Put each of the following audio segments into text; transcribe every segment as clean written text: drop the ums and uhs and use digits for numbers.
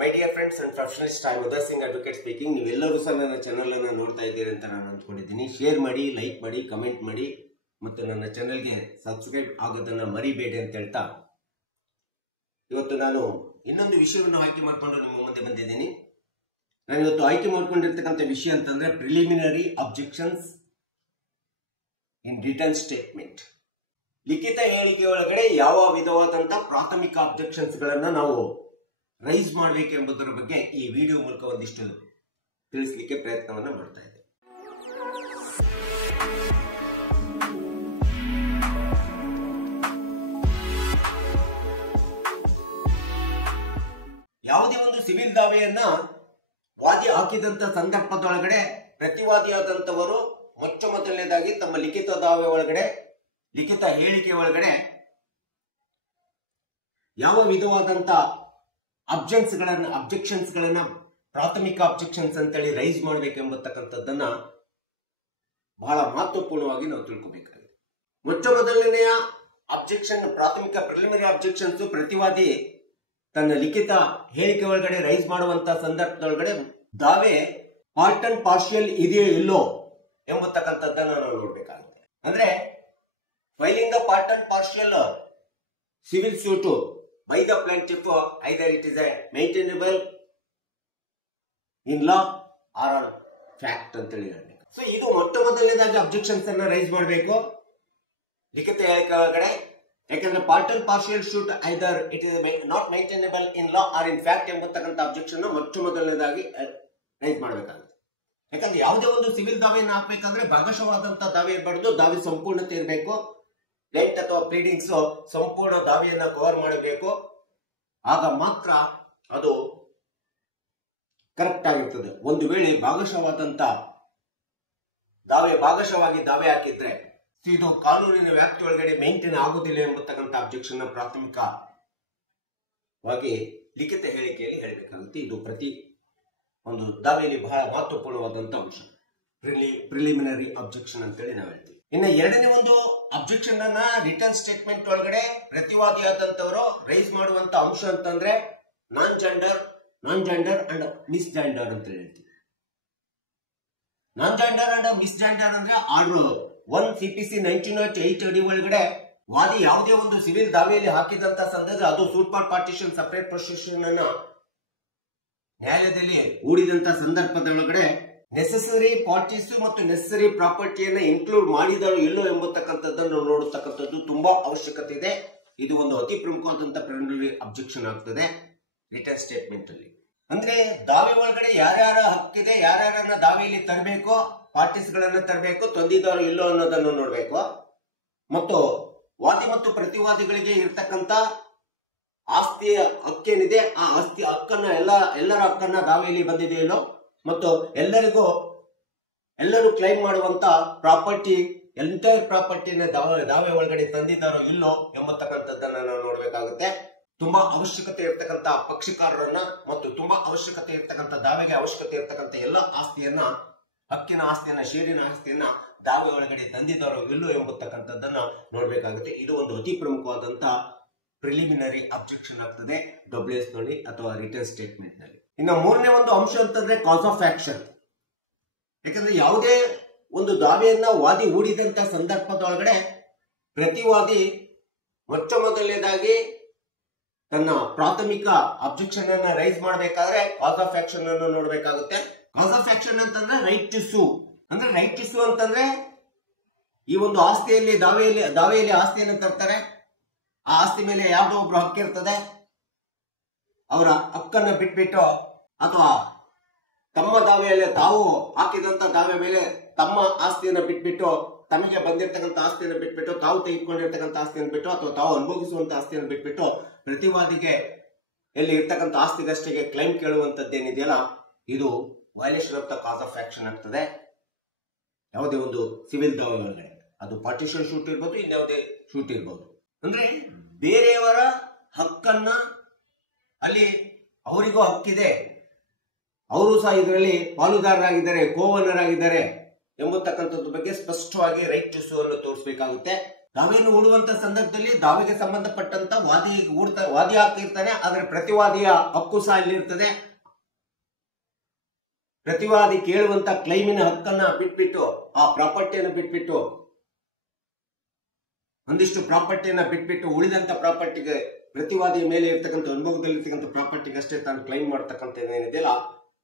My dear friends and professionalist I Uday Singh advocate speaking. ನೀವೆಲ್ಲರೂ ಸಹ ನನ್ನ ಚಾನಲ್ ಅನ್ನು ನೋಡ್ತಾ ಇದ್ದೀರಿ ಅಂತ ನಾನು ಅಂದ್ಕೊಂಡಿದ್ದೀನಿ. ಶೇರ್ ಮಾಡಿ, ಲೈಕ್ ಮಾಡಿ, ಕಮೆಂಟ್ ಮಾಡಿ ಮತ್ತು ನನ್ನ ಚಾನಲ್ಗೆ ಸಬ್ಸ್ಕ್ರೈಬ್ ಆಗೋದನ್ನು ಮರಿಬೇಡಿ ಅಂತ ಹೇಳ್ತಾ ಇವತ್ತು ನಾನು ಇನ್ನೊಂದು ವಿಷಯವನ್ನು ಆಯ್ಕೆ ಮಾಡಿಕೊಂಡು ನಿಮ್ಮ ಮುಂದೆ ಬಂದಿದ್ದೀನಿ. ನಾನು ಇವತ್ತು ಆಯ್ಕೆ ಮಾಡ್ಕೊಂಡಿರ್ತಕ್ಕಂಥ ವಿಷಯ ಅಂತಂದ್ರೆ preliminary objections in return statement. ಲಿಖಿತ ಹೇಳಿಕೆ ಒಳಗಡೆ ಯಾವ ವಿಧವಾದಂತಹ ಪ್ರಾಥಮಿಕ ಅಬ್ಜೆಕ್ಷನ್ಸ್ ಗಳನ್ನ ನಾವು ರೈಸ್ ಮಾಡಬೇಕು ಎಂಬುದರ ಬಗ್ಗೆ ಈ ವಿಡಿಯೋ ಮೂಲಕ ಒಂದಿಷ್ಟು ತಿಳಿಸಲಿಕ್ಕೆ ಪ್ರಯತ್ನವನ್ನ ಮಾಡ್ತಾ ಇದ್ದೆ. ಯಾವುದೇ ಒಂದು ಸಿವಿಲ್ ದಾವೆಯನ್ನ ವಾದಿ ಹಾಕಿದಂತ ಸಂದರ್ಭದೊಳಗಡೆ ಪ್ರತಿವಾದಿಯಾದಂತವರು ಮೊಟ್ಟ ಮೊದಲನೇದಾಗಿ ತಮ್ಮ ಲಿಖಿತ ದಾವೆ ಒಳಗಡೆ, ಲಿಖಿತ ಹೇಳಿಕೆ ಒಳಗಡೆ ಯಾವ ವಿಧವಾದಂತ ಅಬ್ಜೆಕ್ಷನ್ಸ್ ಗಳನ್ನ ಪ್ರಾಥಮಿಕ ಅಬ್ಜೆಕ್ಷನ್ಸ್ ಅಂತೇಳಿ ರೈಸ್ ಮಾಡಬೇಕೆಂಬತಕ್ಕಂಥದ್ದನ್ನ ಬಹಳ ಮಹತ್ವಪೂರ್ಣವಾಗಿ ನಾವು ತಿಳ್ಕೋಬೇಕಾಗಿದೆ. ಮೊಟ್ಟ ಮೊದಲನೆಯ ಅಬ್ಜೆಕ್ಷನ್, ಪ್ರಾಥಮಿಕ ಪ್ರಿಲಿಮಿನರಿ ಅಬ್ಜೆಕ್ಷನ್ಸ್, ಪ್ರತಿವಾದಿ ತನ್ನ ಲಿಖಿತ ಹೇಳಿಕೆ ಒಳಗಡೆ ರೈಸ್ ಮಾಡುವಂತ ಸಂದರ್ಭದೊಳಗಡೆ ದಾವೆ ಪಾರ್ಟ್ ಅಂಡ್ ಪಾರ್ಷಿಯಲ್ ಇದೆಯೋ ಇಲ್ಲೋ ಎಂಬತಕ್ಕಂಥದ್ದನ್ನು ನಾವು ನೋಡ್ಬೇಕಾಗುತ್ತೆ. ಅಂದ್ರೆ filing the part and partial civil suit by the plaintiff, either it is a maintainable in law or on fact ಅಂತ ಹೇಳಿ ಹೇಳಬೇಕು. ಸೊ ಇದು ಮೊಟ್ಟ ಮೊದಲನೇದಾಗಿ ಅಬ್ಜೆಕ್ಷನ್ಸ್ ಅನ್ನ ರೈಸ್ ಮಾಡಬೇಕು ಲಿಖಿತ ಹೇಳಿಕೆ ಒಳಗಡೆ. ಯಾಕಂದ್ರೆ part and partial suit either it is not maintainable in law or in fact ಎಂಬತಕ್ಕಂಥ ಅಬ್ಜೆಕ್ಷನ್ ಮೊಟ್ಟ ಮೊದಲನೇದಾಗಿ ರೈಸ್ ಮಾಡಬೇಕಾಗುತ್ತೆ. ಯಾಕಂದ್ರೆ ಯಾವುದೇ ಒಂದು ಸಿವಿಲ್ ದಾವೆಯನ್ನು ಹಾಕ್ಬೇಕಂದ್ರೆ ಭಾಗಶವಾದಂತಹ ದಾವೆ ಇರಬಾರ್ದು, ದಾವೆ ಸಂಪೂರ್ಣತೆ ಇರಬೇಕು. ಲೇಟ್ ಅಥವಾ ಪ್ಲೀಡಿಂಗ್ಸ್ ಸಂಪೂರ್ಣ ದಾವೆಯನ್ನ ಕವರ್ ಮಾಡಬೇಕು. ಆಗ ಮಾತ್ರ ಅದು ಕರೆಕ್ಟ್ ಆಗಿರ್ತದೆ. ಒಂದು ವೇಳೆ ಭಾಗಶವಾದಂತ ಭಾಗಶವಾಗಿ ದಾವೆ ಹಾಕಿದ್ರೆ ಇದು ಕಾನೂನಿನ ವ್ಯಾಪ್ತಿ ಒಳಗಡೆ ಮೇಂಟೈನ್ ಆಗುದಿಲ್ಲ ಎಂಬತಕ್ಕಂಥ ಅಬ್ಜೆಕ್ಷನ್ ಪ್ರಾಥಮಿಕವಾಗಿ ಲಿಖಿತ ಹೇಳಿಕೆಯಲ್ಲಿ ಹೇಳಬೇಕಾಗುತ್ತೆ. ಇದು ಪ್ರತಿ ಒಂದು ದಾವೆಯಲ್ಲಿ ಬಹಳ ಮಹತ್ವಪೂರ್ಣವಾದಂತ ಅಂಶ, ಪ್ರಿಲಿಮಿನರಿ ಅಬ್ಜೆಕ್ಷನ್ ಅಂತೇಳಿ ನಾವು ಹೇಳ್ತೀವಿ. ಇನ್ನು ಎರಡನೇ ಒಂದು ಅಬ್ಜೆಕ್ಷನ್ ಅನ್ನ ರಿಟರ್ನ್ ಸ್ಟೇಟ್ಮೆಂಟ್ ಒಳಗಡೆ ಪ್ರತಿವಾದಿಯಾದಂತವರು ರೈಸ್ ಮಾಡುವಂತ ಅಂಶ ಅಂತಂದ್ರೆ ನಾನ್ ಜೆಂಡರ್ ಅಂಡ್ ಮಿಸ್ ಜೆಂಡರ್ ಅಂತ ಹೇಳ್ತೀವಿ. ನಾನ್ ಜೆಂಡರ್ ಅಂಡ್ ಮಿಸ್ ಜೆಂಡರ್ ಅಂದ್ರೆ ಆರ್ಡರ್ 1 CPC 1908 ಅಡಿ ಒಳಗಡೆ ವಾದಿ ಯಾವುದೇ ಒಂದು ಸಿವಿಲ್ ದಾವೆಯಲ್ಲಿ ಹಾಕಿದಂತ ಸಂದರ್ಭ ಅದು suit for partition separate possession ಅನ್ನ ನ್ಯಾಯಾಲಯದಲ್ಲಿ ಹೂಡಿದಂತ ಸಂದರ್ಭದೊಳಗಡೆ ನೆಸೆಸರಿ ಪಾರ್ಟೀಸ್ ಮತ್ತು ನೆಸೆಸರಿ ಪ್ರಾಪರ್ಟಿಯನ್ನ ಇನ್ಕ್ಲೂಡ್ ಮಾಡಿದಾರೋ ಇಲ್ಲೋ ಎಂಬತಕ್ಕಂಥದ್ದನ್ನು ನೋಡತಕ್ಕಂಥದ್ದು ತುಂಬಾ ಅವಶ್ಯಕತೆ ಇದೆ. ಇದು ಒಂದು ಅತಿ ಪ್ರಮುಖವಾದಂತಹ ಪ್ರಿಲಿಮಿನರಿ ಅಬ್ಜೆಕ್ಷನ್ ಆಗ್ತದೆ ರಿಟರ್ನ್ ಸ್ಟೇಟ್ಮೆಂಟ್ ಅಲ್ಲಿ. ಅಂದ್ರೆ ದಾವೆ ಒಳಗಡೆ ಯಾರ್ಯಾರ ಹಕ್ಕಿದೆ, ಯಾರ್ಯಾರನ್ನ ದಾವೆಯಲ್ಲಿ ತರಬೇಕು, ಪಾರ್ಟೀಸ್ ಗಳನ್ನ ತರಬೇಕು, ತಂದಿದಾರೋ ಇಲ್ಲೋ ಅನ್ನೋದನ್ನು ನೋಡ್ಬೇಕು. ಮತ್ತು ವಾದಿ ಮತ್ತು ಪ್ರತಿವಾದಿಗಳಿಗೆ ಇರ್ತಕ್ಕಂಥ ಆಸ್ತಿಯ ಹಕ್ಕೇನಿದೆ, ಆ ಆಸ್ತಿ ಹಕ್ಕನ್ನ ಎಲ್ಲರ ಹಕ್ಕನ್ನ ದಾವೆಯಲ್ಲಿ ಬಂದಿದೆ ಇಲ್ಲೋ, ಮತ್ತು ಎಲ್ಲರೂ ಕ್ಲೈಮ್ ಮಾಡುವಂತ ಪ್ರಾಪರ್ಟಿ, ಎಂಟೈರ್ ಪ್ರಾಪರ್ಟಿನ ದಾವೆ ಒಳಗಡೆ ತಂದಿದ್ದಾರೋ ಇಲ್ಲೋ ಎಂಬತಕ್ಕಂಥದ್ದನ್ನ ನಾವು ನೋಡ್ಬೇಕಾಗುತ್ತೆ. ತುಂಬಾ ಅವಶ್ಯಕತೆ ಇರ್ತಕ್ಕಂಥ ಪಕ್ಷಕಾರರನ್ನ ಮತ್ತು ತುಂಬಾ ಅವಶ್ಯಕತೆ ಇರ್ತಕ್ಕಂಥ ದಾವೆಗೆ ಅವಶ್ಯಕತೆ ಇರ್ತಕ್ಕಂಥ ಎಲ್ಲ ಆಸ್ತಿಯನ್ನ, ಹಕ್ಕಿನ ಆಸ್ತಿಯನ್ನ, ಷೇರಿನ ಆಸ್ತಿಯನ್ನ ದಾವೆ ಒಳಗಡೆ ತಂದಿದ್ದಾರೋ ಇಲ್ಲೋ ಎಂಬತಕ್ಕಂಥದ್ದನ್ನ ನೋಡ್ಬೇಕಾಗುತ್ತೆ. ಇದು ಒಂದು ಅತಿ ಪ್ರಮುಖವಾದಂತ ಪ್ರಿಲಿಮಿನರಿ ಅಬ್ಜೆಕ್ಷನ್ ಆಗ್ತದೆ WS ನಲ್ಲಿ ಅಥವಾ ರಿಟರ್ನ್ ಸ್ಟೇಟ್ಮೆಂಟ್ ನಲ್ಲಿ. ಇನ್ನು ಮೂರನೇ ಒಂದು ಅಂಶ ಅಂತಂದ್ರೆ ಕಾಸ್ ಆಫ್ ಆಕ್ಷನ್. ಯಾಕಂದ್ರೆ ಯಾವುದೇ ಒಂದು ದಾವೆಯನ್ನ ವಾದಿ ಹೂಡಿದಂತ ಸಂದರ್ಭದೊಳಗಡೆ ಪ್ರತಿವಾದಿ ಮೊಟ್ಟ ಮೊದಲನೇದಾಗಿ ತನ್ನ ಪ್ರಾಥಮಿಕ ಅಬ್ಜೆಕ್ಷನ್ ಅನ್ನ ರೈಸ್ ಮಾಡಬೇಕಾದ್ರೆ ಕಾಸ್ ಆಫ್ ಆಕ್ಷನ್ ಅನ್ನು ನೋಡ್ಬೇಕಾಗುತ್ತೆ. ಕಾಸ್ ಆಫ್ ಆಕ್ಷನ್ ಅಂತಂದ್ರೆ ರೈಟ್ ಟು ಸೂ. ಅಂದ್ರೆ ರೈಟ್ ಟು ಸೂ ಅಂತಂದ್ರೆ ಈ ಒಂದು ಆಸ್ತಿಯಲ್ಲಿ ದಾವೆಯಲ್ಲಿ ಆಸ್ತಿಯನ್ನು ತರ್ತಾರೆ, ಆ ಆಸ್ತಿ ಮೇಲೆ ಯಾವುದೋ ಒಬ್ರು ಹಕ್ಕಿರ್ತದೆ, ಅವರ ಹಕ್ಕನ್ನ ಬಿಟ್ಬಿಟ್ಟು ಅಥವಾ ತಮ್ಮ ದಾವೆಯಲ್ಲಿ ತಾವು ಹಾಕಿದಂತ ದಾವೆ ಮೇಲೆ ತಮ್ಮ ಆಸ್ತಿಯನ್ನ ಬಿಟ್ಬಿಟ್ಟು, ತಮಗೆ ಬಂದಿರತಕ್ಕಂಥ ಆಸ್ತಿಯನ್ನು ಬಿಟ್ಬಿಟ್ಟು, ತಾವು ತೆಗೆದುಕೊಂಡಿರ್ತಕ್ಕಂಥ ಆಸ್ತಿಯನ್ನು ಬಿಟ್ಟು ಅಥವಾ ತಾವು ಅನುಭವಿಸುವಂತ ಆಸ್ತಿಯನ್ನು ಬಿಟ್ಬಿಟ್ಟು ಪ್ರತಿವಾದಿಗೆ ಎಲ್ಲಿ ಇರ್ತಕ್ಕಂಥ ಆಸ್ತಿಗಷ್ಟೇ ಕ್ಲೈಮ್ ಕೇಳುವಂತದ್ದೇನಿದೆಯಲ್ಲ, ಇದು violation of the cos of action ಆಗ್ತದೆ ಯಾವುದೇ ಒಂದು ಸಿವಿಲ್ ದಾವೆ ಒಳಗಡೆ. ಅದು ಪಾರ್ಟಿಷನ್ ಶೂಟ್ ಇರ್ಬೋದು, ಇನ್ಯಾವುದೇ ಶೂಟ್ ಇರ್ಬೋದು. ಅಂದ್ರೆ ಬೇರೆಯವರ ಹಕ್ಕನ್ನ ಅಲ್ಲಿ ಅವರಿಗೂ ಹಕ್ಕಿದೆ, ಅವರು ಸಹ ಇದರಲ್ಲಿ ಪಾಲುದಾರರಾಗಿದ್ದಾರೆ, ಕೋವನರಾಗಿದ್ದಾರೆ ಎಂಬತಕ್ಕಂಥದ್ರ ಬಗ್ಗೆ ಸ್ಪಷ್ಟವಾಗಿ ರೈಟ್ ಟು ಸೂ ಅನ್ನು ತೋರಿಸಬೇಕಾಗುತ್ತೆ. ದಾವೆಯನ್ನು ಹೂಡುವಂತ ಸಂದರ್ಭದಲ್ಲಿ ದಾವೆಗೆ ಸಂಬಂಧಪಟ್ಟಂತ ವಾದಿ ಆಗ್ತಿರ್ತಾನೆ, ಆದ್ರೆ ಪ್ರತಿವಾದಿಯ ಹಕ್ಕು ಸಹ ಇಲ್ಲಿರ್ತದೆ. ಪ್ರತಿವಾದಿ ಕೇಳುವಂತ ಕ್ಲೈಮಿನ ಹಕ್ಕನ್ನ ಬಿಟ್ಬಿಟ್ಟು, ಆ ಪ್ರಾಪರ್ಟಿಯನ್ನು ಬಿಟ್ಬಿಟ್ಟು, ಒಂದಿಷ್ಟು ಪ್ರಾಪರ್ಟಿಯನ್ನ ಬಿಟ್ಬಿಟ್ಟು ಉಳಿದಂತ ಪ್ರಾಪರ್ಟಿಗೆ, ಪ್ರತಿವಾದಿಯ ಮೇಲೆ ಇರ್ತಕ್ಕಂಥ ಅನುಭವದಲ್ಲಿ ಇರ್ತಕ್ಕಂಥ ಪ್ರಾಪರ್ಟಿಗೆ ಅಷ್ಟೇ ತಾನು ಕ್ಲೈಮ್ ಮಾಡ್ತಕ್ಕಂಥ ಏನಿದೆಯಲ್ಲ,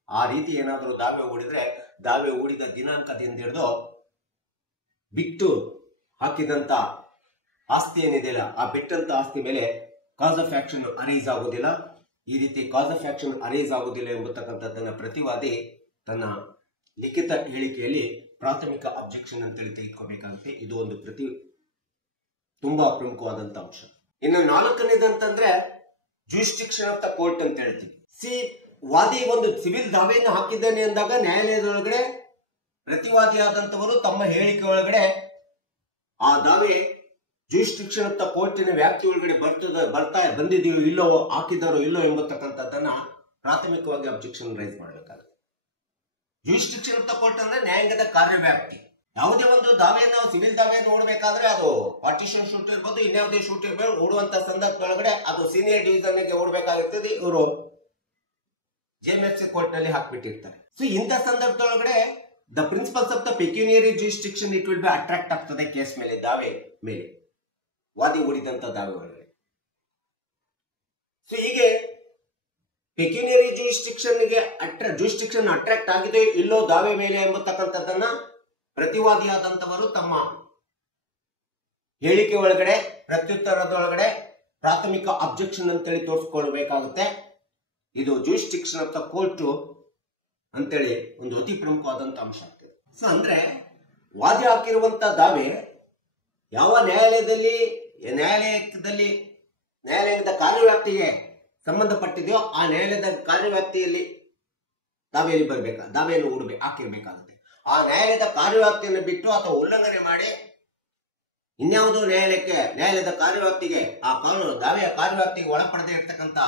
ಆ ರೀತಿ ಏನಾದರೂ ದಾವೆ ಹೂಡಿದ್ರೆ ದಾವೆ ಹೂಡಿದ ದಿನಾಂಕದಿಂದ ಹಿಡಿದು ಬಿಟ್ಟು ಹಾಕಿದಂತ ಆಸ್ತಿ ಏನಿದೆಯಲ್ಲ, ಆ ಬಿಟ್ಟಂತ ಆಸ್ತಿ ಮೇಲೆ ಕಾಸ್ ಆಫ್ ಆಕ್ಷನ್ ಅರೈಸ್ ಆಗುವುದಿಲ್ಲ. ಈ ರೀತಿ ಕಾಸ್ ಆಫ್ ಆಕ್ಷನ್ ಅರೈಸ್ ಆಗುವುದಿಲ್ಲ ಎಂಬತಕ್ಕಂಥದ್ದನ್ನ ಪ್ರತಿವಾದಿ ತನ್ನ ಲಿಖಿತ ಹೇಳಿಕೆಯಲ್ಲಿ ಪ್ರಾಥಮಿಕ ಅಬ್ಜೆಕ್ಷನ್ ಅಂತೇಳಿ ತೆಗೆದುಕೋಬೇಕಾಗುತ್ತೆ. ಇದು ಒಂದು ತುಂಬಾ ಪ್ರಮುಖವಾದಂತ ಅಂಶ. ಇನ್ನು 4ನೇದಂತಂದ್ರೆ ಜೂರಿಸ್ಡಿಕ್ಷನ್ ಆಫ್ ದ ಕೋರ್ಟ್ ಅಂತ ಹೇಳ್ತೀವಿ. ವಾದಿ ಒಂದು ಸಿವಿಲ್ ದಾವೆಯನ್ನು ಹಾಕಿದ್ದಾನೆ ಅಂದಾಗ ನ್ಯಾಯಾಲಯದೊಳಗಡೆ ಪ್ರತಿವಾದಿಯಾದಂತವರು ತಮ್ಮ ಹೇಳಿಕೆ ಒಳಗಡೆ ಆ ದಾವೆ ಜೂರಿಸ್ಡಿಕ್ಷನ್ ಆಫ್ ದ ಕೋರ್ಟಿನ ವ್ಯಾಪ್ತಿ ಒಳಗಡೆ ಬಂದಿದೆಯೋ ಇಲ್ಲೋ, ಹಾಕಿದಾರೋ ಇಲ್ಲೋ ಎಂಬತಕ್ಕಂಥದ್ದನ್ನ ಪ್ರಾಥಮಿಕವಾಗಿ ಅಬ್ಜೆಕ್ಷನ್ ರೈಸ್ ಮಾಡಬೇಕಾಗುತ್ತೆ. ಜೂರಿಸ್ಡಿಕ್ಷನ್ ಆಫ್ ದ ಕೋರ್ಟ್ ಅಂದ್ರೆ ನ್ಯಾಯಾಂಗದ ಕಾರ್ಯವ್ಯಾಪ್ತಿ. ಯಾವುದೇ ಒಂದು ದಾವೆಯನ್ನು, ಸಿವಿಲ್ ದಾವೆಯನ್ನು ಹೂಡಬೇಕಾದ್ರೆ ಅದು ಪಾರ್ಟಿಷನ್ ಶೂಟ್ ಇರ್ಬೋದು, ಇನ್ಯಾವುದೇ ಶೂಟ್ ಇರ್ಬೋದು, ಹೂಡುವಂತ ಸಂದರ್ಭದೊಳಗಡೆ ಅದು ಸೀನಿಯರ್ ಡಿವಿಷನ್ ಗೆ ಹೂಡಬೇಕಾಗುತ್ತದೆ. ಇವರು JMFC ಕೋರ್ಟ್ ನಲ್ಲಿ ಹಾಕ್ಬಿಟ್ಟಿರ್ತಾರೆ. ಸೊ ಇಂಥ ಸಂದರ್ಭದೊಳಗಡೆ the principles of the pecuniary jurisdiction it will be attract ಆಗ್ತದೆ ಕೇಸ್ ಮೇಲೆ, ದಾವೆ ಮೇಲೆ, ವಾದಿ ಹೂಡಿದಂತ ದಾವೆ ಒಳಗಡೆ. ಸೊ ಹೀಗೆ ಪೆಕ್ಯುನಿಯರಿ ಜೂರಿಸ್ಡಿಕ್ಷನ್ ಅಟ್ರಾಕ್ಟ್ ಆಗಿದೆ ಇಲ್ಲೋ ದಾವೆ ಮೇಲೆ ಎಂಬತಕ್ಕಂಥದ್ದನ್ನ ಪ್ರತಿವಾದಿಯಾದಂತವರು ತಮ್ಮ ಹೇಳಿಕೆ ಒಳಗಡೆ, ಪ್ರತ್ಯುತ್ತರದೊಳಗಡೆ ಪ್ರಾಥಮಿಕ ಅಬ್ಜೆಕ್ಷನ್ ಅಂತೇಳಿ ತೋರಿಸ್ಕೊಳ್ಬೇಕಾಗುತ್ತೆ. ಇದು ಜೂರಿಸ್ಡಿಕ್ಷನ್ ಆಫ್ ದ ಕೋರ್ಟ್ ಅಂತೇಳಿ ಒಂದು ಅತಿ ಪ್ರಮುಖವಾದಂತ ಅಂಶ ಆಗ್ತದೆ. ಸೊ ಅಂದ್ರೆ ವಾದಿ ಹಾಕಿರುವಂತ ದಾವೆ ಯಾವ ನ್ಯಾಯಾಲಯದ ಕಾರ್ಯವ್ಯಾಪ್ತಿಗೆ ಸಂಬಂಧಪಟ್ಟಿದೆಯೋ ಆ ನ್ಯಾಯಾಲಯದ ಕಾರ್ಯವ್ಯಾಪ್ತಿಯಲ್ಲಿ ದಾವೆಯನ್ನು ಹಾಕಿರ್ಬೇಕಾಗುತ್ತೆ. ಆ ನ್ಯಾಯಾಲಯದ ಕಾರ್ಯವ್ಯಾಪ್ತಿಯನ್ನು ಬಿಟ್ಟು ಅಥವಾ ಉಲ್ಲಂಘನೆ ಮಾಡಿ ಇನ್ಯಾವುದೋ ನ್ಯಾಯಾಲಯದ ಕಾರ್ಯವ್ಯಾಪ್ತಿಗೆ, ಆ ದಾವೆಯ ಕಾರ್ಯವ್ಯಾಪ್ತಿಗೆ ಒಳಪಡದೆ ಇರ್ತಕ್ಕಂಥ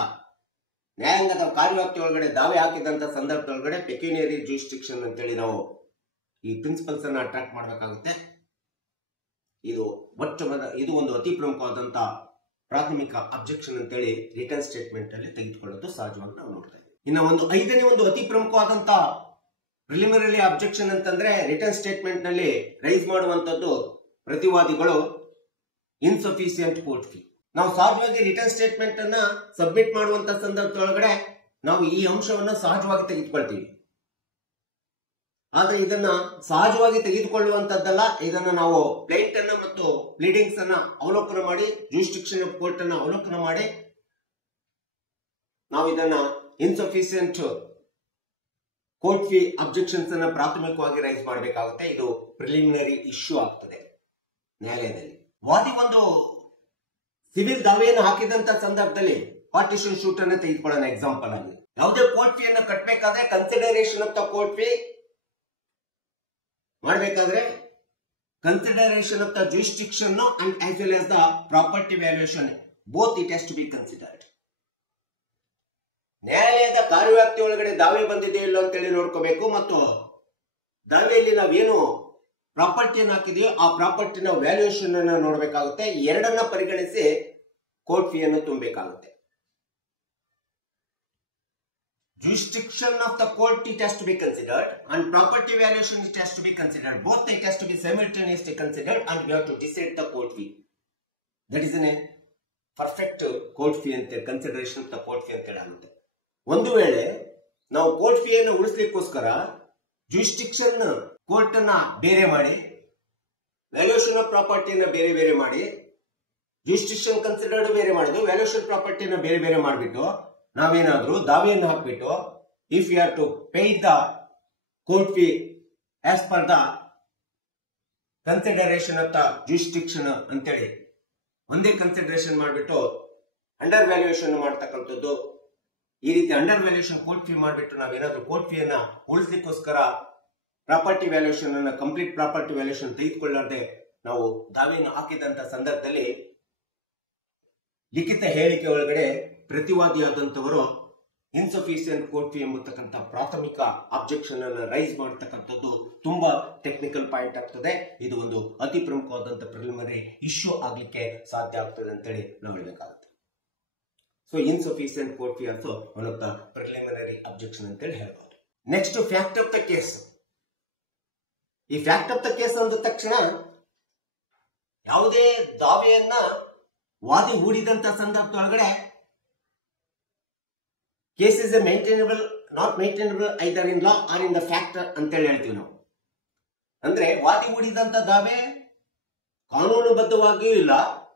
ನ್ಯಾಯಾಂಗದ ಕಾರ್ಯವ್ಯಾಪ್ತಿ ಒಳಗಡೆ ದಾವೆ ಹಾಕಿದಂತ ಸಂದರ್ಭದೊಳಗಡೆ ಪೆಕ್ಯುನಿಯರಿ ಜೂರಿಸ್ಡಿಕ್ಷನ್ ಅಂತೇಳಿ ನಾವು ಈ ಪ್ರಿನ್ಸಿಪಲ್ಸ್ ಅನ್ನ ಅಟ್ರಾಕ್ಟ್ ಮಾಡಬೇಕಾಗುತ್ತೆ. ಇದು ಒಂದು ಅತಿ ಪ್ರಮುಖವಾದಂತ ಪ್ರಾಥಮಿಕ ಅಬ್ಜೆಕ್ಷನ್ ಅಂತೇಳಿ ರಿಟರ್ನ್ ಸ್ಟೇಟ್ಮೆಂಟ್ ಅಲ್ಲಿ ತೆಗೆದುಕೊಳ್ಳೋದು ಸಹಜವಾಗಿ ನಾವು ನೋಡ್ತಾ ಇದ್ದೀವಿ. ಇನ್ನು ಒಂದು 5ನೇ ಒಂದು ಅತಿ ಪ್ರಮುಖವಾದಂತ ಪ್ರಿಲಿಮಿನರಿ ಅಬ್ಜೆಕ್ಷನ್ ಅಂತಂದ್ರೆ ರಿಟರ್ನ್ ಸ್ಟೇಟ್ಮೆಂಟ್ ನಲ್ಲಿ ರೈಸ್ ಮಾಡುವಂತದ್ದು ಪ್ರತಿವಾದಿಗಳು ಇನ್ಸಫಿಸಿಯಂಟ್ ಕೋರ್ಟ್ ಫೀ. ನಾವು ಸಹಜವಾಗಿ ರಿಟರ್ನ್ ಸ್ಟೇಟ್ಮೆಂಟ್ ಅನ್ನ ಸಬ್ಮಿಟ್ ಮಾಡುವಂತ ಸಂದರ್ಭದೊಳಗಡೆ ನಾವು ಈ ಅಂಶವನ್ನ ಸಹಜವಾಗಿ ತೆಗೆದುಕೊಳ್ತೀವಿ. ಆದ್ರೆ ಇದನ್ನ ಸಹಜವಾಗಿ ತೆಗೆದುಕೊಳ್ಳುವಂತದ್ದಲ್ಲ. ಇದನ್ನ ನಾವು ಪ್ಲೇಂಟ್ ಅನ್ನ ಮತ್ತು ಪ್ಲೀಡಿಂಗ್ಸ್ ಅನ್ನ ಅವಲೋಕನ ಮಾಡಿ, ಜೂರಿಸ್ಡಿಕ್ಷನ್ ಆಫ್ ಕೋರ್ಟ್ ಅನ್ನ ಅವಲೋಕನ ಮಾಡಿ ನಾವು ಇದನ್ನ ಇನ್ಸಫಿಸಿಯಂಟ್ ಕೋರ್ಟ್ ಫೀ ಅಬ್ಜೆಕ್ಷನ್ಸ್ ಅನ್ನ ಪ್ರಾಥಮಿಕವಾಗಿ ರೈಸ್ ಮಾಡಬೇಕಾಗುತ್ತೆ. ಇದು ಪ್ರಿಲಿಮಿನರಿ ಇಶ್ಯೂ ಆಗ್ತದೆ ನ್ಯಾಯಾಲಯದಲ್ಲಿ. ವಾದಿ ಒಂದು ಸಿವಿಲ್ ದಾವೆಯನ್ನು ಹಾಕಿದಂತ ಸಂದರ್ಭದಲ್ಲಿ ಪಾರ್ಟಿಷನ್ ಶೂಟ್ ಅನ್ನು ತೆಗೆದುಕೊಳ್ಳೋಣ ಎಕ್ಸಾಂಪಲ್ ಆಗಿ. ಯಾವುದೇ ಕೋರ್ಟ್ ಫೀ ಅನ್ನು ಕಟ್ಟಬೇಕಾದ್ರೆ consideration of the court fee ಮಾಡಬೇಕಾದ್ರೆ consideration of the jurisdiction and as well as the property valuation both it has to be considered. ನ್ಯಾಯಾಲಯದ ಕಾರ್ಯವ್ಯಾಪ್ತಿ ಒಳಗಡೆ ದಾವೆ ಬಂದಿದೆಯೋ ಇಲ್ಲೋ ಅಂತೇಳಿ ನೋಡ್ಕೋಬೇಕು, ಮತ್ತು ದಾವೆಯಲ್ಲಿ ನಾವೇನು ಪ್ರಾಪರ್ಟಿಯನ್ನು ಹಾಕಿದೆಯೋ ಆ ಪ್ರಾಪರ್ಟಿನ ವ್ಯಾಲ್ಯೂಯೇಷನ್ ಅನ್ನು ನೋಡಬೇಕಾಗುತ್ತೆ. ಎರಡನ್ನ ಪರಿಗಣಿಸಿ ಕೋರ್ಟ್ ಫೀ ಅನ್ನು ತುಂಬಬೇಕಾಗುತ್ತೆ. Jurisdiction of the court it has to be considered and property valuation it has to be considered. Both it has to be simultaneously considered and we have to decide the court fee. That is a perfect court fee and consideration of the court fee ಅಂತ ಹೇಳುತ್ತೆ. ಒಂದು ವೇಳೆ ನಾವು court fee ಅನ್ನು ಉಳಿಸಲಿಕ್ಕೋಸ್ಕರ jurisdiction court ಅನ್ನ ಬೇರೆ ಮಾಡಿ, valuation of ಪ್ರಾಪರ್ಟಿನ ಬೇರೆ ಮಾಡಿ, ಜೂರಿಸ್ಡಿಕ್ಷನ್ ಕನ್ಸಿಡರ್ಡ್ ಬೇರೆ ಮಾಡಿದ್ವಿ, ವ್ಯಾಲ್ಯೂಯೇಷನ್ ಪ್ರಾಪರ್ಟಿನ ಬೇರೆ ಮಾಡಿಬಿಟ್ಟು ನಾವೇನಾದ್ರೂ ದಾವೆಯನ್ನು ಹಾಕ್ಬಿಟ್ಟು if you have to pay the court fee as per the consideration of the jurisdiction ಅಂತೇಳಿ ಒಂದೇ ಕನ್ಸಿಡರೇಷನ್ ಮಾಡಿಬಿಟ್ಟು ಅಂಡರ್ ವ್ಯಾಲ್ಯೂಯೇಷನ್ ಮಾಡ್ತಕ್ಕಂಥದ್ದು. ಈ ರೀತಿ ಅಂಡರ್ ವ್ಯಾಲ್ಯೂಯೇಷನ್ ಕೋರ್ಟ್ ಫೀ ಮಾಡಿಬಿಟ್ಟು ನಾವೇನಾದ್ರೂ ಕೋರ್ಟ್ ಫೀಯನ್ನ ಉಳಿಸ್ಲಿಕ್ಕೋಸ್ಕರ ಪ್ರಾಪರ್ಟಿ ವ್ಯಾಲ್ಯೂಯೇಷನ್ ಅನ್ನ ಕಂಪ್ಲೀಟ್ ಪ್ರಾಪರ್ಟಿ ವ್ಯಾಲ್ಯೂಯೇಷನ್ ತೆಗೆದುಕೊಳ್ಳದೆ ನಾವು ದಾವೆಯನ್ನು ಹಾಕಿದಂತ ಸಂದರ್ಭದಲ್ಲಿ ಲಿಖಿತ ಹೇಳಿಕೆ ಒಳಗಡೆ ಪ್ರತಿವಾದಿಯಾದಂತವರು ಇನ್ಸಫಿಷಿಯಂಟ್ ಕೋರ್ಟ್ ಫೀ ಎಂಬತಕ್ಕಂಥ ಪ್ರಾಥಮಿಕ ಅಬ್ಜೆಕ್ಷನ್ ಅನ್ನು ರೈಸ್ ಮಾಡತಕ್ಕಂಥದ್ದು ತುಂಬಾ ಟೆಕ್ನಿಕಲ್ ಪಾಯಿಂಟ್ ಆಗ್ತದೆ. ಇದು ಒಂದು ಅತಿ ಪ್ರಮುಖವಾದಂತಹ ಪ್ರಿಲಿಮಿನರಿ ಇಶ್ಯೂ ಆಗ್ಲಿಕ್ಕೆ ಸಾಧ್ಯ ಆಗ್ತದೆ ಅಂತೇಳಿ ನಾವು ಹೇಳಬೇಕಾಗುತ್ತೆ. So insufficient court fee also one of the preliminary objection ಅಂತೇಳಿ ಹೇಳ್ಬೋದು. Next fact of the case. ಈ ಫ್ಯಾಕ್ಟ್ ಆಫ್ ದ ಕೇಸ್ ಅಂದ ತಕ್ಷಣ ಯಾವುದೇ ದಾವೆಯನ್ನ ವಾದಿ ಹೂಡಿದಂತ ಸಂದರ್ಭದೊಳಗಡೆ case is a maintainable not maintainable either in law or in the fact ಅಂತೇಳಿ ಹೇಳ್ತೀವಿ ನಾವು. ಅಂದ್ರೆ ವಾದಿ ಹೂಡಿದಂತ ದಾವೆ ಕಾನೂನುಬದ್ಧವಾಗಿಯೂ ಇಲ್ಲ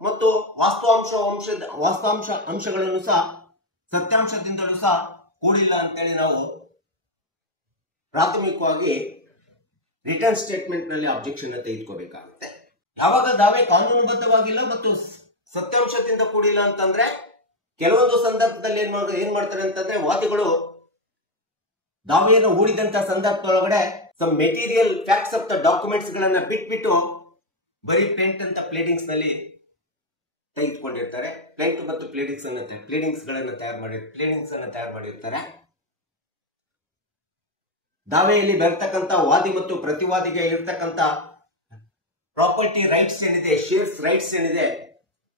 ಮತ್ತು ವಾಸ್ತವಾಂಶ ಅಂಶಗಳನ್ನು ಸಹ ಸತ್ಯಾಂಶದಿಂದಲೂ ಸಹ ಕೂಡಿಲ್ಲ ಅಂತೇಳಿ ನಾವು ಪ್ರಾಥಮಿಕವಾಗಿ ರಿಟರ್ನ್ ಸ್ಟೇಟ್ಮೆಂಟ್ ನಲ್ಲಿ ಅಬ್ಜೆಕ್ಷನ್ ತೆಗೆದುಕೋಬೇಕಾಗುತ್ತೆ. ಯಾವಾಗ ದಾವೆ ಕಾನೂನುಬದ್ಧವಾಗಿಲ್ಲ ಮತ್ತು ಸತ್ಯಾಂಶದಿಂದ ಕೂಡಿಲ್ಲ ಅಂತಂದ್ರೆ ಕೆಲವೊಂದು ಸಂದರ್ಭದಲ್ಲಿ ಏನ್ ಮಾಡ್ತಾರೆ ಅಂತಂದ್ರೆ ವಾದಿಗಳು ದಾವೆಯನ್ನು ಹೂಡಿದಂತ ಸಂದರ್ಭದೊಳಗಡೆ some material facts of the documents ಗಳನ್ನ ಬಿಟ್ಬಿಟ್ಟು ಬರೀ ಪ್ಲೇಂಟ್ ಅಂತ ಪ್ಲೇಡಿಂಗ್ಸ್ ನಲ್ಲಿ ತೆಗೆದುಕೊಂಡಿರ್ತಾರೆ. ಪ್ಲೇಂಟ್ ಮತ್ತು ಪ್ಲೇಡಿಂಗ್ಸ್ ಗಳನ್ನ ತಯಾರು ಮಾಡಿರ್ತಾರೆ. ದಾವೆಯಲ್ಲಿ ಬರ್ತಕ್ಕಂಥ ವಾದಿ ಮತ್ತು ಪ್ರತಿವಾದಿಗೆ ಇರ್ತಕ್ಕಂಥ ಪ್ರಾಪರ್ಟಿ ರೈಟ್ಸ್ ಏನಿದೆ, ಶೇರ್ಸ್ ರೈಟ್ಸ್ ಏನಿದೆ,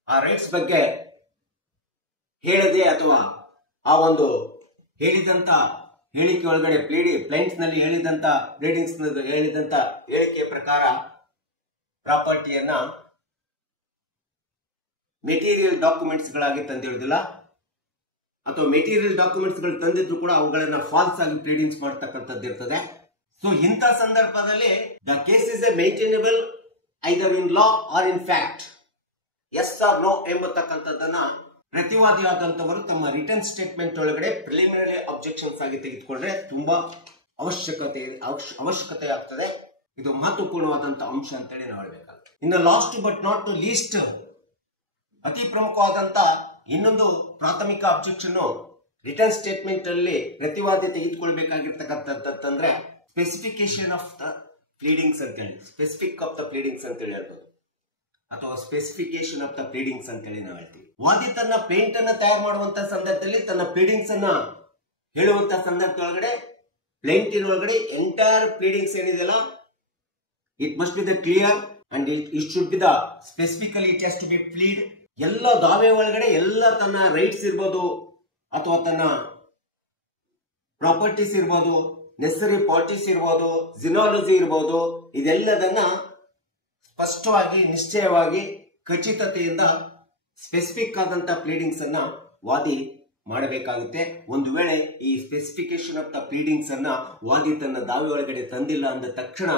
ಆ ರೈಟ್ಸ್ ಬಗ್ಗೆ ಹೇಳದೆ ಅಥವಾ ಆ ಒಂದು ಹೇಳಿದಂತ ಹೇಳಿಕೆ ಒಳಗಡೆ ಪ್ಲೇಂಟ್ಸ್ ನಲ್ಲಿ ಹೇಳಿದಂತ ಹೇಳಿಕೆ ಪ್ರಕಾರ ಪ್ರಾಪರ್ಟಿಯನ್ನ ಮೆಟೀರಿಯಲ್ ಡಾಕ್ಯುಮೆಂಟ್ಸ್ ಗಳಾಗಿ ತಂದಿರುವುದಿಲ್ಲ ಅಥವಾ ಮೆಟೀರಿಯಲ್ ಡಾಕ್ಯುಮೆಂಟ್ಸ್ ಗಳು ತಂದಿದ್ರು ಕೂಡ ಅವುಗಳನ್ನ ಫಾಲ್ಸ್ ಆಗಿ ಪ್ಲೀಡಿಂಗ್ಸ್ ಮಾಡತಕ್ಕಂಥದ್ದು ಇರ್ತದೆ. ಸೊ ಇಂಥ ಸಂದರ್ಭದಲ್ಲಿ the case is a maintainable either in law or in fact, yes or no ಎಂಬತಕ್ಕಂಥದ್ದನ್ನ ಪ್ರತಿವಾದಿಯಾದಂತವರು ತಮ್ಮ ರಿಟರ್ನ್ ಸ್ಟೇಟ್ಮೆಂಟ್ ಒಳಗಡೆ ಪ್ರಿಲಿಮಿನರಿ ಅಬ್ಜೆಕ್ಷನ್ಸ್ ಆಗಿ ತೆಗೆದುಕೊಂಡ್ರೆ ತುಂಬಾ ಅವಶ್ಯಕತೆ ಆಗ್ತದೆ. ಇದು ಮಹತ್ವಪೂರ್ಣವಾದಂತಹ ಅಂಶ ಅಂತೇಳಿ ನಾವು ಹೇಳಬೇಕಾಗುತ್ತೆ. ಇನ್ನು ಲಾಸ್ಟ್ ಬಟ್ ನಾಟ್ ಲೀಸ್ಟ್ ಅತಿ ಪ್ರಮುಖವಾದಂತ ಇನ್ನೊಂದು ಪ್ರಾಥಮಿಕ ಅಬ್ಜೆಕ್ಷನ್ ರಿಟರ್ನ್ ಸ್ಟೇಟ್ಮೆಂಟ್ ಅಲ್ಲಿ ಪ್ರತಿವಾದಿ ತೆಗೆದುಕೊಳ್ಬೇಕಾಗಿರ್ತಕ್ಕಂಥದ್ದಂದ್ರೆ ಸ್ಪೆಸಿಫಿಕೇಶನ್ ಆಫ್ ದ ಪ್ಲೀಡಿಂಗ್ಸ್ ಅಂತೇಳಿ ಹೇಳ್ಬೋದು ಅಥವಾ ಸ್ಪೆಸಿಫಿಕೇಶನ್ ಆಫ್ ದ ಪ್ಲೀಡಿಂಗ್ಸ್ ಅಂತೇಳಿ ನಾವು ಹೇಳ್ತೀವಿ. ವಾದಿ ತನ್ನ ಪ್ಲೇಂಟ್ ಅನ್ನ ತಯಾರು ಮಾಡುವಂತ ಸಂದರ್ಭದಲ್ಲಿ ತನ್ನ ಪ್ಲೀಡಿಂಗ್ಸ್ ಅನ್ನ ಹೇಳುವಂತ ಸಂದರ್ಭದೊಳಗಡೆ ಪ್ಲೇಂಟಿನ ಒಳಗಡೆ ಎಂಟೈರ್ ಪ್ಲೀಡಿಂಗ್ಸ್ ಏನಿದೆಯಲ್ಲ it must be the clear and it should be the specifically it has to be plead. ಎಲ್ಲ ದಾವೆ ಒಳಗಡೆ ಎಲ್ಲ ತನ್ನ ರೈಟ್ಸ್ ಇರ್ಬೋದು ಅಥವಾ ತನ್ನ ಪ್ರಾಪರ್ಟೀಸ್ ಇರ್ಬೋದು, ನೆಸರಿ ಪಾರ್ಟೀಸ್ ಇರ್ಬೋದು, ಜಿನಾಲಜಿ ಇರ್ಬೋದು, ಇದೆಲ್ಲದನ್ನ ಸ್ಪಷ್ಟವಾಗಿ ನಿಶ್ಚಯವಾಗಿ ಖಚಿತತೆಯಿಂದ ಸ್ಪೆಸಿಫಿಕ್ ಆದಂತ ಪ್ಲೀಡಿಂಗ್ಸ್ ಅನ್ನ ವಾದಿ ಮಾಡಬೇಕಾಗುತ್ತೆ. ಒಂದು ವೇಳೆ ಈ ಸ್ಪೆಸಿಫಿಕೇಶನ್ ಆಫ್ ದ ಪ್ಲೀಡಿಂಗ್ಸ್ ಅನ್ನ ವಾದಿ ತನ್ನ ದಾವೆ ಒಳಗಡೆ ತಂದಿಲ್ಲ ಅಂದ ತಕ್ಷಣ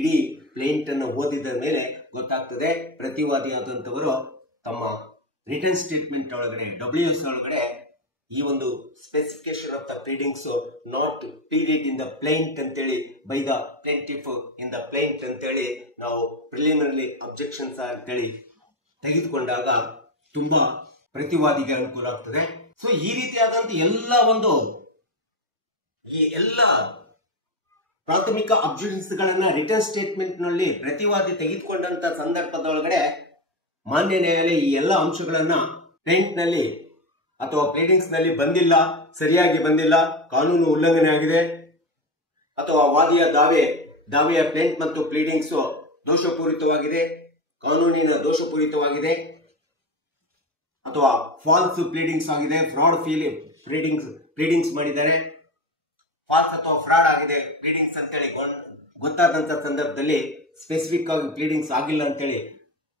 ಇಡೀ ಪ್ಲೇಂಟ್ ಅನ್ನು ಓದಿದ ಮೇಲೆ ಗೊತ್ತಾಗ್ತದೆ ಪ್ರತಿವಾದಿಯಾದಂತವರು ತಮ್ಮ ರಿಟರ್ನ್ ಸ್ಟೇಟ್ಮೆಂಟ್ ಒಳಗಡೆ WS ಒಳಗಡೆ ಈ ಒಂದು specification of the pleadings not pleaded in the plaint ಅಂತೇಳಿ by the plaintiff in the plaint ಅಂತೇಳಿ ನಾವು ಪ್ರಿಲಿಮಿನರಿ ಅಬ್ಜೆಕ್ಷನ್ಸ್ ಅಂತೇಳಿ ತೆಗೆದುಕೊಂಡಾಗ ತುಂಬಾ ಪ್ರತಿವಾದಿಗೆ ಅನುಕೂಲ ಆಗ್ತದೆ. ಸೊ ಈ ರೀತಿಯಾದಂತ ಈ ಎಲ್ಲ ಪ್ರಾಥಮಿಕ ಅಬ್ಜೆಕ್ಷನ್ಸ್ ಗಳನ್ನ ರಿಟರ್ನ್ ಸ್ಟೇಟ್ಮೆಂಟ್ ನಲ್ಲಿ ಪ್ರತಿವಾದಿ ತೆಗೆದುಕೊಂಡಂತ ಸಂದರ್ಭದೊಳಗಡೆ ಮಾನ್ಯ ನ್ಯಾಯಾಲಯ ಈ ಎಲ್ಲ ಅಂಶಗಳನ್ನ ಪ್ಲೇಂಟ್ ನಲ್ಲಿ ಅಥವಾ ಪ್ಲೇಡಿಂಗ್ಸ್ ನಲ್ಲಿ ಸರಿಯಾಗಿ ಬಂದಿಲ್ಲ, ಕಾನೂನು ಉಲ್ಲಂಘನೆ ಆಗಿದೆ ಅಥವಾ ವಾದಿಯ ದಾವೆಯ ಪ್ಲೇಂಟ್ ಮತ್ತು ಪ್ಲೀಡಿಂಗ್ಸ್ ದೋಷಪೂರಿತವಾಗಿದೆ, ಕಾನೂನಿನ ದೋಷಪೂರಿತವಾಗಿದೆ ಅಥವಾ ಫಾಲ್ಸ್ ಪ್ಲೀಡಿಂಗ್ಸ್ ಆಗಿದೆ, ಫ್ರಾಡ್ ಪ್ಲೀಡಿಂಗ್ಸ್ ಮಾಡಿದ್ದಾರೆ, ಫಾಲ್ಸ್ ಅಥವಾ ಫ್ರಾಡ್ ಆಗಿದೆ ಪ್ಲೀಡಿಂಗ್ಸ್ ಅಂತೇಳಿ ಗೊತ್ತಾದಂತ ಸಂದರ್ಭದಲ್ಲಿ, ಸ್ಪೆಸಿಫಿಕ್ ಆಗಿ ಪ್ಲೀಡಿಂಗ್ಸ್ ಆಗಿಲ್ಲ ಅಂತೇಳಿ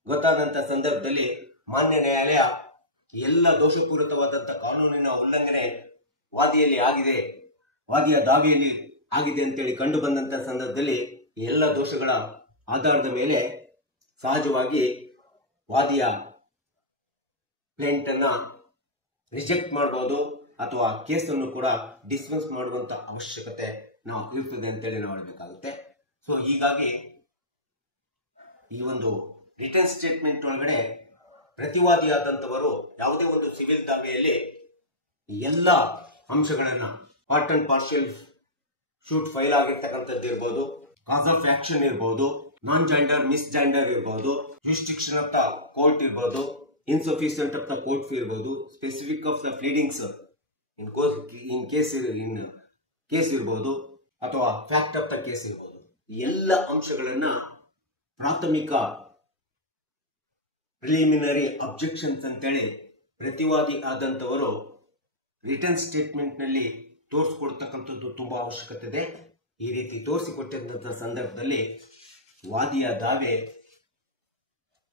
ಗೊತ್ತಾದಂತ ಸಂದರ್ಭದಲ್ಲಿ ಮಾನ್ಯ ನ್ಯಾಯಾಲಯ ಎಲ್ಲ ದೋಷಪೂರಿತವಾದಂತ ಕಾನೂನಿನ ಉಲ್ಲಂಘನೆ ವಾದಿಯ ದಾವೆಯಲ್ಲಿ ಆಗಿದೆ ಅಂತೇಳಿ ಕಂಡು ಬಂದಂತ ಸಂದರ್ಭದಲ್ಲಿ ಎಲ್ಲ ದೋಷಗಳ ಆಧಾರದ ಮೇಲೆ ಸಹಜವಾಗಿ ವಾದಿಯ ಪ್ಲೇಂಟ್ ಅನ್ನ ರಿಜೆಕ್ಟ್ ಮಾಡಬಹುದು ಅಥವಾ ಕೇಸನ್ನು ಕೂಡ ಡಿಸ್ಮಿಸ್ ಮಾಡುವಂತ ಅವಶ್ಯಕತೆ ನಾವು ಇರ್ತದೆ ಅಂತೇಳಿ ನಾವು ಹೇಳಬೇಕಾಗುತ್ತೆ. ಸೊ ಹೀಗಾಗಿ ಈ ಒಂದು ರಿಟರ್ನ್ ಸ್ಟೇಟ್ಮೆಂಟ್ ಒಳಗಡೆ ಪ್ರತಿವಾದಿಯಾದಂತವರು ಯಾವುದೇ ಒಂದು ಸಿವಿಲ್ ದಾವೆಯಲ್ಲಿ ಎಲ್ಲ ಅಂಶಗಳನ್ನ part and partial shoot file ಆಗಿರ್ತಕ್ಕಂಥದ್ದು ಇರ್ಬೋದು, ಕಾಸ್ ಆಫ್ ಆಕ್ಷನ್ ಇರ್ಬೋದು, ನಾನ್ ಜಾಯಿಂಡರ್ ಮಿಸ್ ಜಾಯಿಂಡರ್ ಇರ್ಬೋದು, ಜೂರಿಸ್ಡಿಕ್ಷನ್ ಆಫ್ ದ ಕೋರ್ಟ್ ಇರ್ಬೋದು, insufficient of the court fee ಇರ್ಬೋದು, specific of the pleadings in case ಇರ್ಬೋದು ಅಥವಾ ಫ್ಯಾಕ್ಟ್ ಆಫ್ ದ ಕೇಸ್ ಇರ್ಬೋದು. ಎಲ್ಲ ಅಂಶಗಳನ್ನ ಪ್ರಾಥಮಿಕ ಪ್ರಿಲಿಮಿನರಿ ಅಬ್ಜೆಕ್ಷನ್ಸ್ ಅಂತೇಳಿ ಪ್ರತಿವಾದಿ ಆದಂತವರು ರಿಟರ್ನ್ ಸ್ಟೇಟ್ಮೆಂಟ್ ನಲ್ಲಿ ತೋರಿಸ್ಕೊಡ್ತಕ್ಕಂಥದ್ದು ತುಂಬಾ ಅವಶ್ಯಕತೆ ಇದೆ. ಈ ರೀತಿ ತೋರಿಸಿಕೊಟ್ಟಂತಹ ಸಂದರ್ಭದಲ್ಲಿ ವಾದಿಯ ದಾವೆ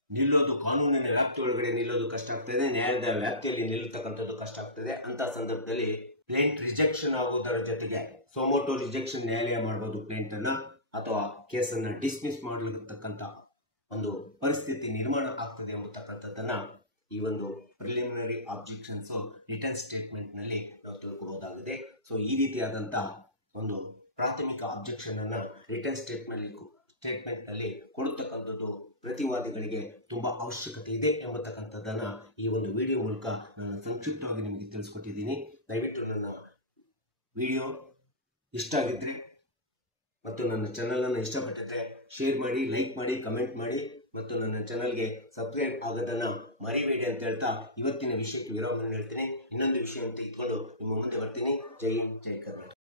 ನಿಲ್ಲೋದು, ಕಾನೂನಿನ ವ್ಯಾಪ್ತಿ ಒಳಗಡೆ ನಿಲ್ಲೋದು ಕಷ್ಟ ಆಗ್ತದೆ, ನ್ಯಾಯದ ವ್ಯಾಪ್ತಿಯಲ್ಲಿ ನಿಲ್ಲತಕ್ಕಂಥದ್ದು ಕಷ್ಟ ಆಗ್ತದೆ. ಅಂತ ಸಂದರ್ಭದಲ್ಲಿ ಪ್ಲೇಂಟ್ ರಿಜೆಕ್ಷನ್ ಆಗುವುದರ ಜೊತೆಗೆ ಸೋಮೋಟೋ ರಿಜೆಕ್ಷನ್ ನ್ಯಾಯಾಲಯ ಮಾಡಬಹುದು ಪ್ಲೇಂಟ್ ಅನ್ನ, ಅಥವಾ ಕೇಸನ್ನ ಡಿಸ್ಮಿಸ್ ಮಾಡಲಿರ್ತಕ್ಕಂಥ ಒಂದು ಪರಿಸ್ಥಿತಿ ನಿರ್ಮಾಣ ಆಗ್ತದೆ ಎಂಬತಕ್ಕಂಥದ್ದನ್ನ ಈ ಒಂದು ಪ್ರಿಲಿಮಿನರಿ ಅಬ್ಜೆಕ್ಷನ್ಸ್ ರಿಟರ್ನ್ ಸ್ಟೇಟ್ಮೆಂಟ್ ನಲ್ಲಿ ನಾವು ತಿಳ್ಕೊಬಹುದಾಗಿದೆ. ಸೊ ಈ ರೀತಿಯಾದಂತಹ ಒಂದು ಪ್ರಾಥಮಿಕ ಅಬ್ಜೆಕ್ಷನ್ ಅನ್ನ ರಿಟರ್ನ್ ಸ್ಟೇಟ್ಮೆಂಟ್ ನಲ್ಲಿ ಕೊಡತಕ್ಕಂಥದ್ದು ಪ್ರತಿವಾದಿಗಳಿಗೆ ತುಂಬಾ ಅವಶ್ಯಕತೆ ಇದೆ ಎಂಬತಕ್ಕಂಥದ್ದನ್ನ ಈ ಒಂದು ವಿಡಿಯೋ ಮೂಲಕ ನಾನು ಸಂಕ್ಷಿಪ್ತವಾಗಿ ನಿಮಗೆ ತಿಳಿಸ್ಕೊಟ್ಟಿದ್ದೀನಿ. ದಯವಿಟ್ಟು ನನ್ನ ವಿಡಿಯೋ ಇಷ್ಟ ಆಗಿದ್ರೆ ಮತ್ತು ನನ್ನ ಚಾನಲ್ ಅನ್ನು ಇಷ್ಟಪಟ್ಟಿದ್ರೆ ಶೇರ್ ಮಾಡಿ, ಲೈಕ್ ಮಾಡಿ, ಕಮೆಂಟ್ ಮಾಡಿ ಮತ್ತು ನನ್ನ ಚಾನಲ್ಗೆ ಸಬ್ಸ್ಕ್ರೈಬ್ ಆಗೋದನ್ನ ಮರಿಬೇಡಿ ಅಂತ ಹೇಳ್ತಾ ಇವತ್ತಿನ ವಿಷಯಕ್ಕೆ ವಿರಾಮ ಹೇಳ್ತೀನಿ. ಇನ್ನೊಂದು ವಿಷಯ ಅಂತ ಇಟ್ಕೊಂಡು ನಿಮ್ಮ ಮುಂದೆ ಬರ್ತೀನಿ. ಜೈ ಹಿಂದ್, ಜೈ ಕರ್ನಾಟಕ.